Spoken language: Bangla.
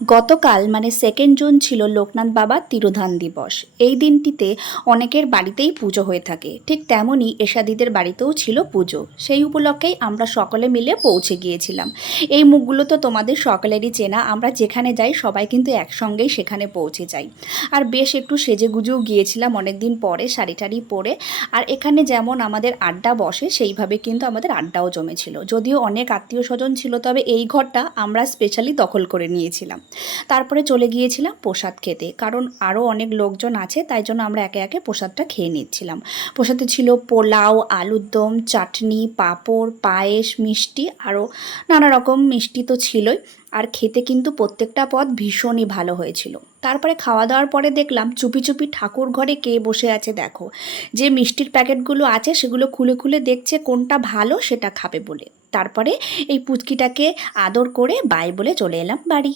গতকাল মানে 2nd জুন ছিল লোকনাথ বাবার তিরোধান দিবস। এই দিনটিতে অনেকের বাড়িতেই পুজো হয়ে থাকে, ঠিক তেমনই এশাদিদের বাড়িতেও ছিল পুজো। সেই উপলক্ষেই আমরা সকলে মিলে পৌঁছে গিয়েছিলাম। এই মুখগুলো তো তোমাদের সকলেরই চেনা, আমরা যেখানে যাই সবাই কিন্তু একসঙ্গেই সেখানে পৌঁছে যাই। আর বেশ একটু সেজেগুজেও গিয়েছিলাম অনেক দিন পরে, শাড়ি টাড়ি পরে। আর এখানে যেমন আমাদের আড্ডা বসে সেইভাবে কিন্তু আমাদের আড্ডাও জমেছিল। যদিও অনেক আত্মীয় স্বজন ছিল, তবে এই ঘরটা আমরা স্পেশালি দখল করে নিয়েছিলাম। তারপরে চলে গিয়েছিলাম প্রসাদ খেতে, কারণ আরও অনেক লোকজন আছে, তাই জন্য আমরা একে একে প্রসাদটা খেয়ে নিচ্ছিলাম। প্রসাদে ছিল পোলাও, আলুর দম, চাটনি, পাঁপড়, পায়েস, মিষ্টি, আরও নানা রকম মিষ্টি তো ছিলই। আর খেতে কিন্তু প্রত্যেকটা পদ ভীষণই ভালো হয়েছিল। তারপরে খাওয়া দাওয়ার পরে দেখলাম চুপি চুপি ঠাকুর ঘরে কে বসে আছে দেখো। যে মিষ্টির প্যাকেটগুলো আছে সেগুলো খুলে খুলে দেখছে কোনটা ভালো সেটা খাবে বলে। তারপরে এই পুচকিটাকে আদর করে বাই বলে চলে এলাম বাড়ি।